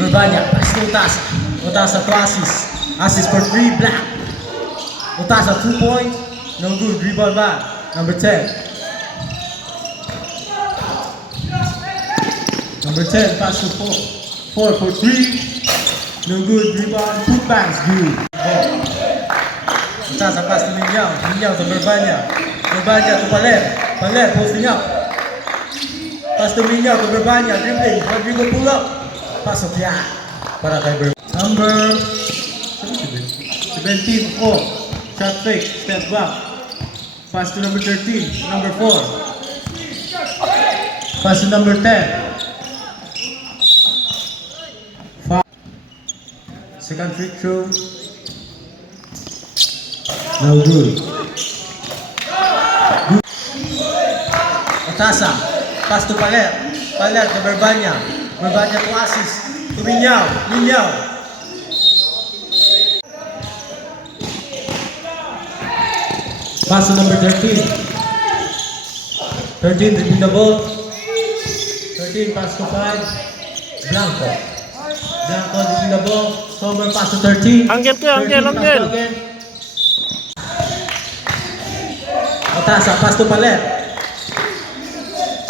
Urbania, pass to Utasa. Utasa to Asis. Asis for 3, Black. Utasa 2 points. No good. Rebound back. Number 10. Number 10, pass to 4. 4 for 3. No good. Rebound. Put backs. Good. Utasa pass to Minyao. Minyao to Urbania. Urbania to Paler. Paler posting up. Pass to Minyao to Urbania. Dribbling. Rodrigo pull up. Pass of yeah. Para kay number 17, 4. Shot fake. Step back. Pass to number 13. Number 4. Pass to number 10. Second free throw. No good. Utasa. Pass to Paler. Paler to Urbania. Urbania to Asis. To Minyao. Minyao. Pass to number 13. 13 dribbling the ball. 13 pass to 5. Blanco. Blanco dribbling the ball. Somber pass to 13. Angel ke, Angel. Utasa, pass to Paler.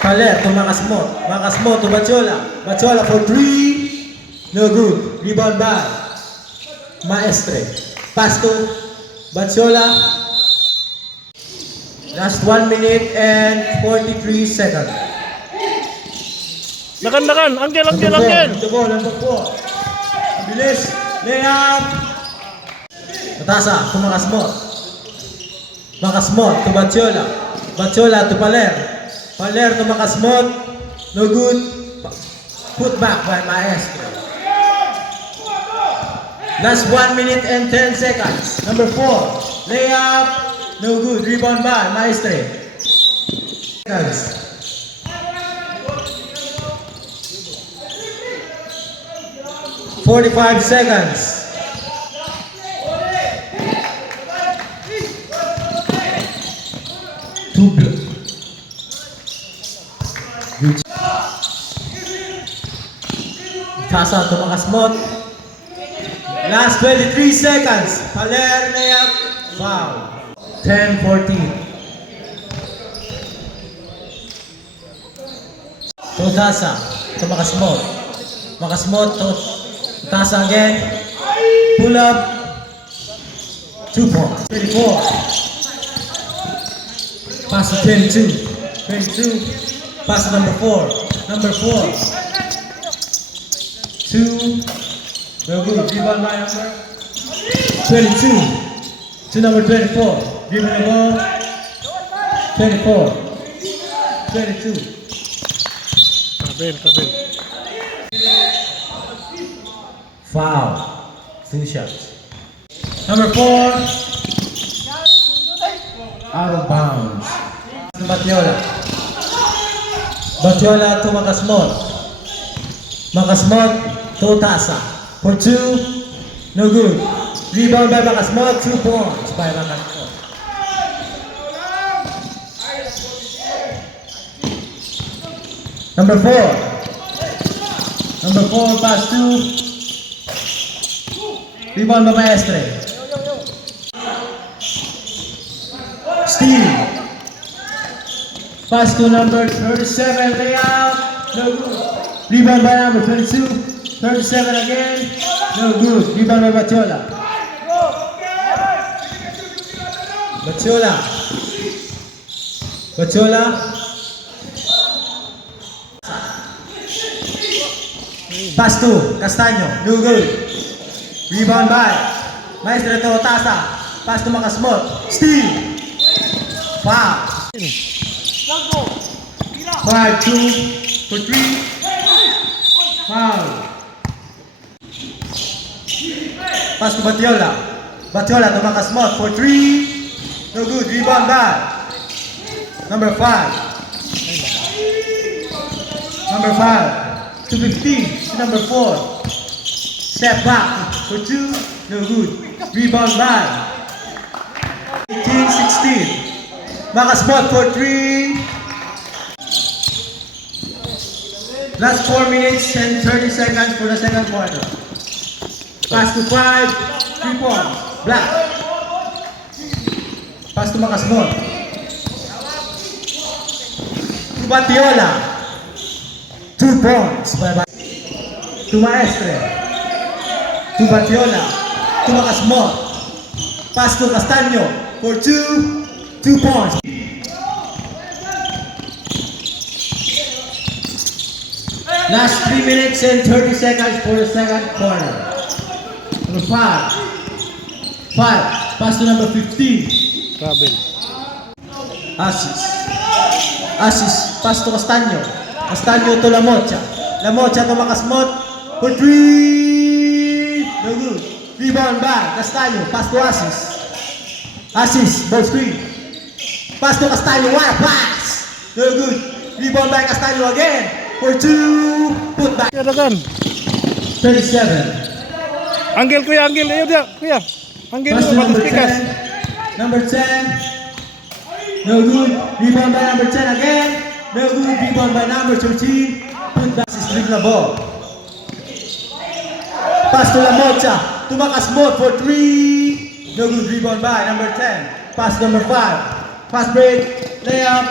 Paler to Macasmot. Macasmot to Batiola. Batiola for 3. No good. Rebound by Maestre. Pass to Batiola. Last 1 minute and 43 seconds. Lakan, Angel. The ball, number 4. Bilis. Layup. Utasa to Macasmot. Macasmot to Batiola. Batiola to Paler. Paler to Macasmot. No good. Put back by Maestro. Last 1 minute and 10 seconds. Number 4. Layup. No good. Rebound by Maestre. 45 seconds. Utasa to Macasmot. Last 23 seconds. Paler layup. Foul. 10-14. Utasa to Macasmot. Macasmot to Utasa again. Pull up. 2 points. 24. Pass to 22. 22. Pass to number 4. Number 4. 2. No good. Rebound by number 22. To number 24. Dribbling the ball. 24. 22. Kabel. Foul. 2 shots. Number 4. Out of bounds. Batiola. Batiola to Macasmot. Macasmot to Utasa. For 2. No good. Rebound by Macasmot. 2 points by Macasmot. Number 4. Number 4 pass 2. Rebound by Maestre. Steve. Pass to number 37. Layup. No good. Rebound by number 22. 37 again. No good. Rebound by Batiola. Batiola. Pass to Castaño. No good. Rebound by Maestre to Utasa. Pass to Macasmot. Steve. Foul. 5-2 for 3. Foul. Pass to Batiola. Batiola to Macasmot for 3. No good. Rebound by number 5. Number 5 to 15 to number 4. Step back for 2. No good. Rebound by 18-16. Macasmot for 3. Last 4 minutes and 30 seconds for the second quarter. Pass to 5, 3 points. Black. Pass to Macasmon. To Batiola. 2 points. To Maestre. To Batiola. To Macasmon. Pass to Castaño for 2 points. Last 3 minutes and 30 seconds for the second quarter. Number 5. Pass to number 15. Travel. Asis. Pass to Castaño. Castaño to Lamocha. Lamocha to Macasmot for 3. No good. Rebound back. Castaño. Pass to Asis. Ball screen. Pass to Castaño. What a pass. No good. Rebound back. Castaño again. For 2. Put back. Kuya, dagan. 37. Anggel, kuya, anggel. Ayaw dia, kuya. Anggel Pass to mo, number matispikas. 10. Number 10. No good. Rebound by number 10 again. No good. Rebound by number 13. Put back. String na ball. Pass to Lamocha. To Macasmot for 3. No good. Rebound by number 10. Pass number 5. Pass break. Layup.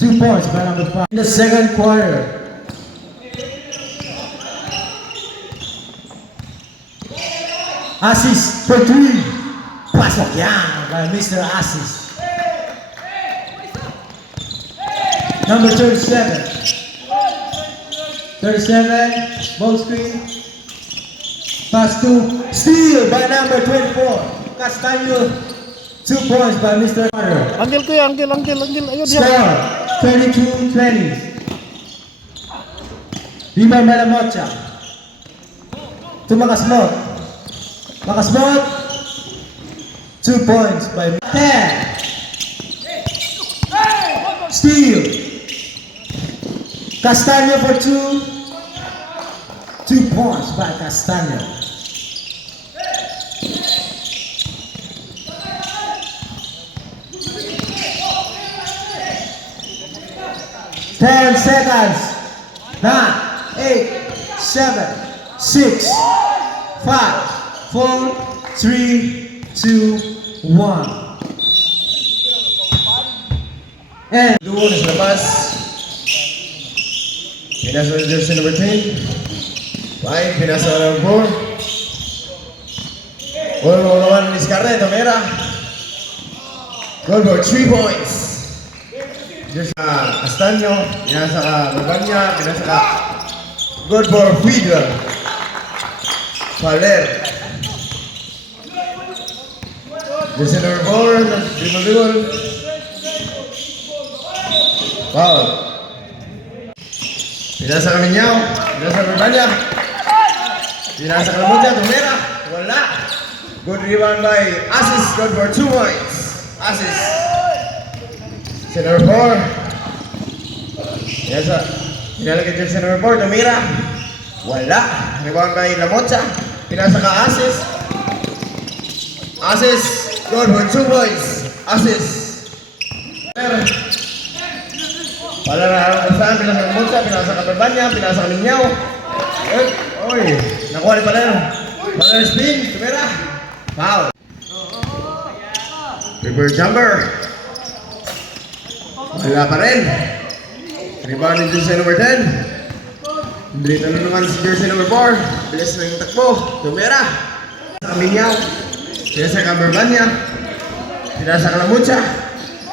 2 points by number 5. In the second quarter. Asis for 3. Pasok yan by Mr. Asis. Number 37. 37. Ball screen. Pass to steal by number 24. Castaño. 2 points by Mr. Carter. Anggel, kuya, anggel. Ayaw dia. Score 22-20. Rebound by Lamocha. To Macasmot. Macasmot. 2 points by 10. Steal. Castaño for 2. 2 points by Castaño. Ten seconds. 9, 8, 7, 6, 5, 4, 3, 2, 1. And Doon sa labas. Pinasa ng jersey number 10. 5, pinasa ng number 4. Goal mo naman ni Scarlett, Tomera. Goal for 3 points. Jersey Castaño, pinasa ka Maganya, pinasa ka goal for Fidel. Paler. Jersey number 4, dribble. Foul. Pinasa kami niyaw. Pinasa kami Maganya. Pinasa ka Lamucha, Tomera. Wala. Good rebound by Asis. Good for 2 points. Asis. Si number 4. Pinasa. Pinalagay dyan si number 4. Tomera. Wala. Rebound by Lamucha. Pinasa ka Asis. Asis. Good for 2 points. Asis. Para na ang saan, pinasa ka Lamucha. Pinasa ka Maganya. Pinasa ka Minyaw. Oy. Nakuha ni Paler. Paler spin. Tomera. Foul. River jumper. Wala pa rin. Rebound ni jersey number 10. Dito na naman si jersey number 4. Bilis na yung takbo. Tomera. Sa Kaminyaw. Pinasa ka Maganya. Pinasa ka Lamucha.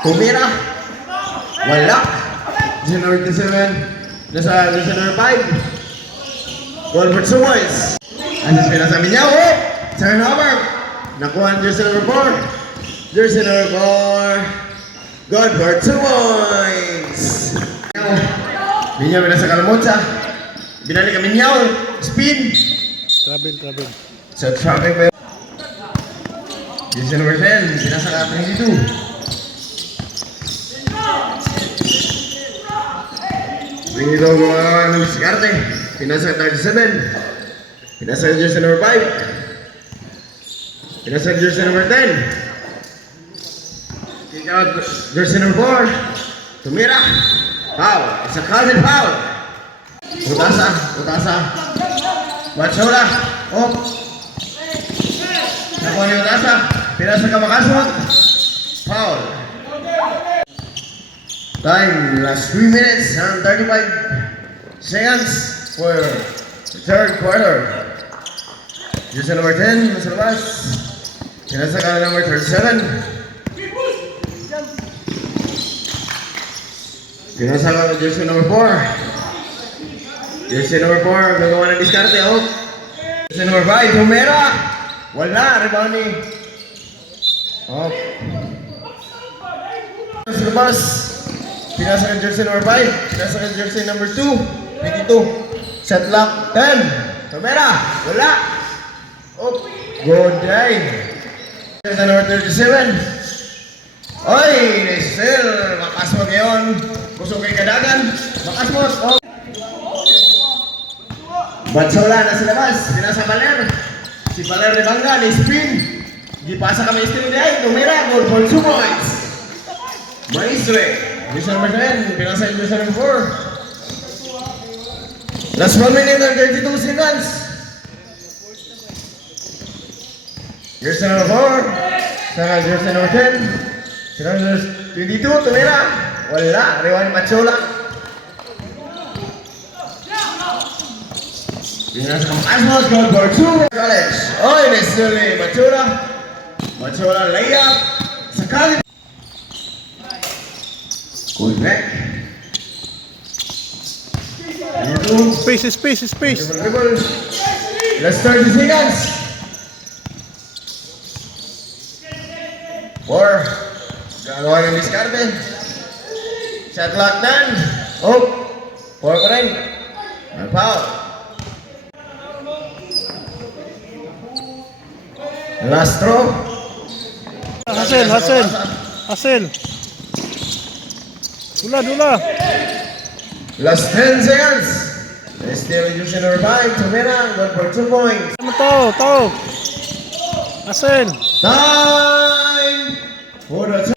Tomera. Wala. Jersey number 27. Nasa jersey number 5. Goal for 2 points. Asis pinasa Minyaw. Turnover. Nakuha ang jersey number 4. Jersey number 4. Good for 2 points. Minyaw pinasa ka Lamucha. Binalik ka Minyaw. Spin. Travel. Sa traffic ba yun? Jersey number 10. Pinasa ka 22. Pinito mga ng diskarte. Pinasa ka 37. Pinasa ka jersey number 5. Pinasa ka jersey number 10. Kick out jersey number 4. Tumira. Foul. It's a cousin foul. Utasa. Machola. Oh. Nakuha ni Utasa. Pinasa ka makasot. Foul. Time, last 3 minutes and 35 seconds for the third quarter. Jersey number 10, nasa labas. Pinasa ka na number 37. Pinasa ka na jersey number 4. Jersey number 4, gagawa ng diskarte, oh. Jersey number 5, Humera. Wala, rebound ni. Oh. Nasa labas. Pinasa ka jersey number 5. Pinasa ka jersey number 2. 22. Shot clock, 10. Humera. Wala. Oh. Good day. Jersey number 37. Oy, Nesel. Makasmot ngayon. Gusto kay Kadagan. Makasmot. Oh. Batsola na sa labas, pinasa Baler. Si Baler de Banga, ni-spin. Gipasa kami spin niya, tumira, goal for 2 points. Maistre, jersey number 10, pinasa yung jersey number 4. Last 1 minute and 32 seconds. Jersey number 4, saka jersey number 10. Saka jersey 22, tumira. Wala, Rewan Batsola. Pinasa ka makasmot, goal for 2 college. Oy, necessarily, Machola layup. Sakali. Good back. Space. Dribble. Last 30 seconds. 4. Gagawa ng diskarte. Shot clock done. Oh. 4 pa rin. May foul. Last throw. Hasil. Dula. Last 10 seconds. Still using number 5. Tumira. Goal for 2 points. Ano tao. Hasil. Time for the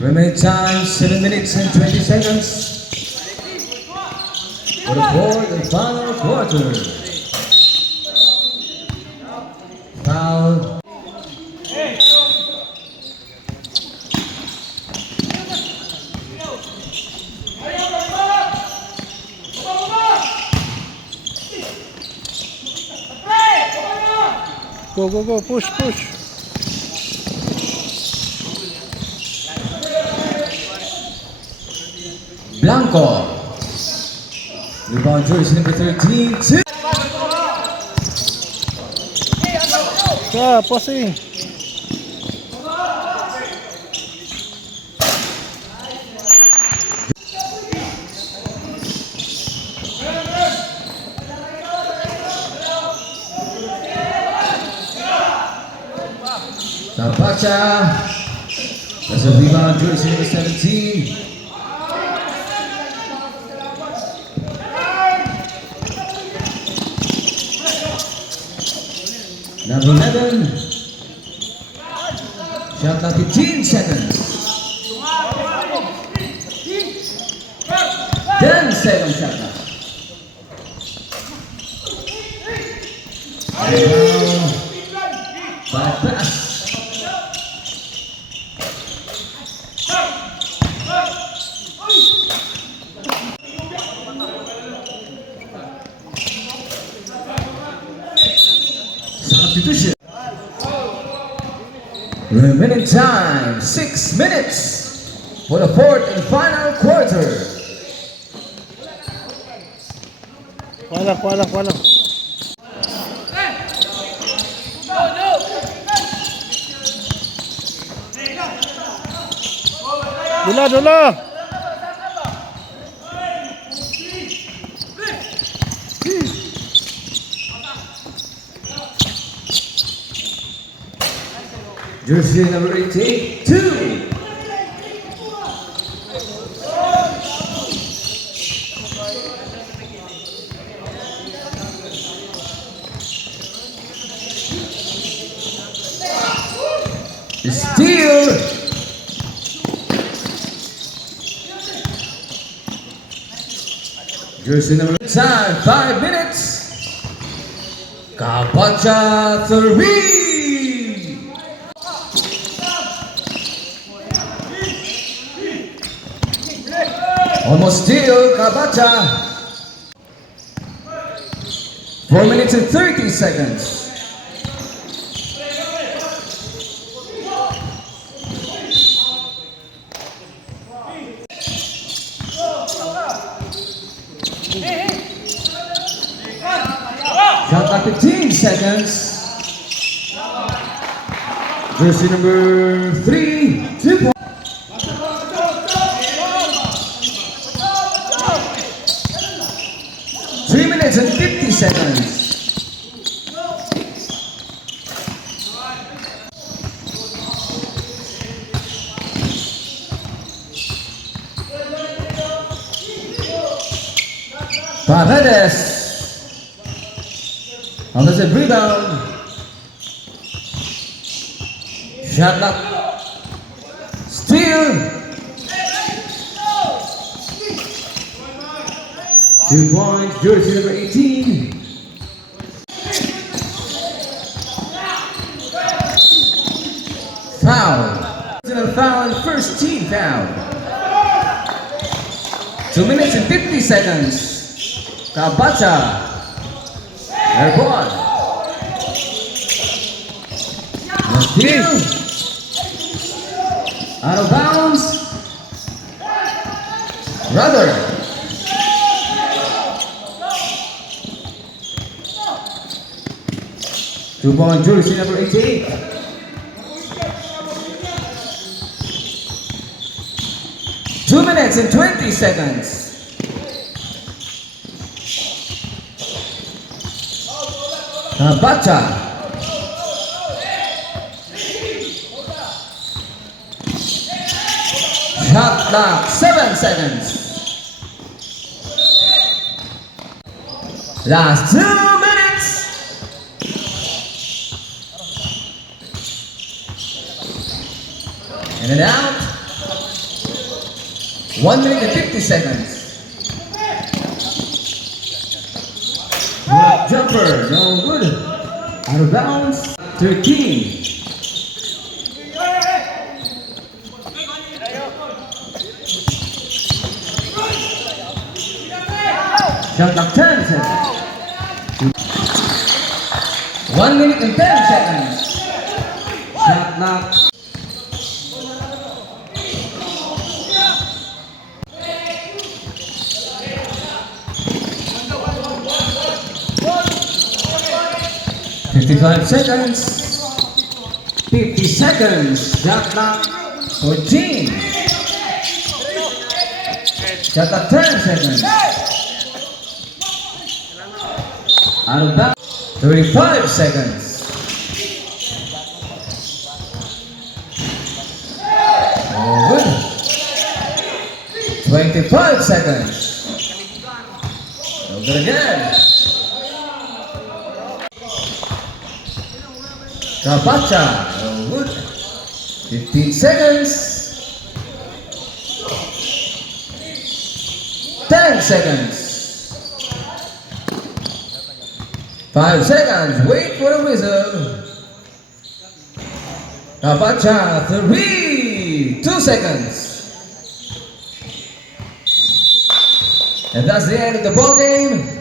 Remaining time 7 minutes and 20 seconds for the fourth and final quarter. Foul. Go, go, go. Push, push. Blanco. Rebound jersey number 13. Two. Yeah, passing. Tabacha. That's a rebound jersey number 17. Number 11. Shot clock 15 seconds. 10 seconds shot clock. And now, back pass. Substitution. Remaining time 6 minutes for the fourth and final quarter. Walang. Dula. Jersey number 82. Steal. Jersey number time 5 minutes. Kapacha 3. Almost steal, Kabacha. 4 minutes and 30 seconds. Shot clock 15 seconds. Jersey number 3, 2 points. 3 minutes and 50 seconds. Paredes. On the rebound. Shot clock. Steal. 2 points, jersey number 18. Foul. Foul, first team foul. 2 minutes and 50 seconds. Kabacha. Airborne. Steal. Out of bounds. Rudder. Two-point jersey number 88. Two minutes and 20 seconds. Kabacha. Shot clock 7 seconds. Last 2 minutes. In and out. 1 minute and 50 seconds. Block jumper, no good. Out of bounds. 13. Shot clock 10 seconds. 1 minute and 10 seconds. Shot clock. "55 seconds. 50 seconds. Shot clock. 14. Shot clock 10 seconds. Out of bounds. 35 seconds. Oh, good. 25 seconds. So good again. Kapacha. Oh, good. 15 seconds. 10 seconds. 5 seconds. Wait for the whistle. Kapacha. 3. 2 seconds. And that's the end of the ball game.